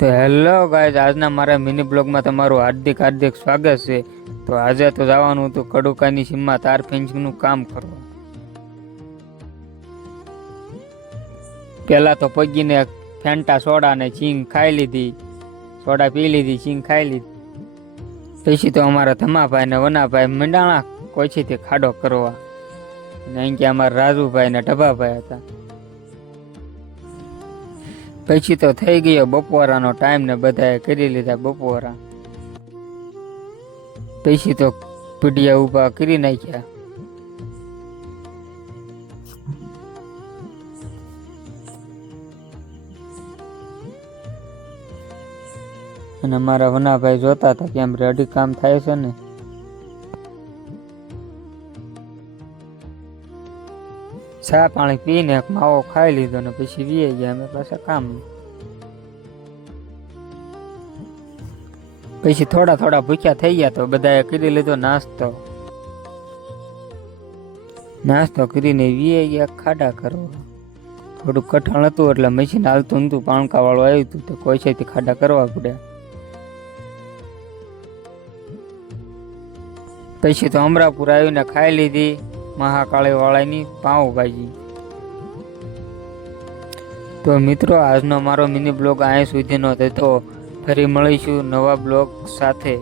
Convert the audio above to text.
તો hello guys, આજના મારા મિની બ્લોગમાં તમારું હાર્દિક હાર્દિક સ્વાગત છે। તો આજે તો જવાનું હતું કડુકાની સીમમાં તાર ફેન્સિંગનું કામ કરવા। પહેલા તો પગીને ફેંટા સોડા ને ચીંગ ખાઈ લીધી, સોડા પી લીધી, ચીંગ ખાઈ લીધી। પછી તો અમારા ધમાભાઈ ને વનાભાઈ મંડાણા કોઈથી ખાડો કરવા, અને અહીં કે અમારા રાજુભાઈ ને ઢબાભાઈ હતા। પછી તો થઈ ગયો બપોરાનો ટાઈમ ને બધાએ કરી લીધા બપોરા। પછી તો પીડિયા ઊભા કરી નાખ્યા। અને મારા વનાભાઈ જોતા હતા કે એમ રેડી કામ થાય છે ને। ચા પાણી પીને એક માવો ખાઈ લીધો ને પછી વીએ ગયા અમે પાછા કામ। પછી થોડા થોડા ભૂખ્યા થઈ ગયા તો બધાએ કરી લીધો નાસ્તો કરીને વીએ ગયા ખાડા કરવા। થોડું કઠણ હતું એટલે મશીન હાલતું નતું, પાણકા વાળું આવ્યું હતું તો કોઈ છે ખાડા કરવા પડ્યા। પછી તો અમરાપુર આવીને ખાઈ લીધી મહાકાળી વાળાની પાઉંભાજી। તો મિત્રો, આજનો મારો મિની બ્લોગ અહીં સુધીનો હતો। ફરી મળીશું નવા બ્લોગ સાથે।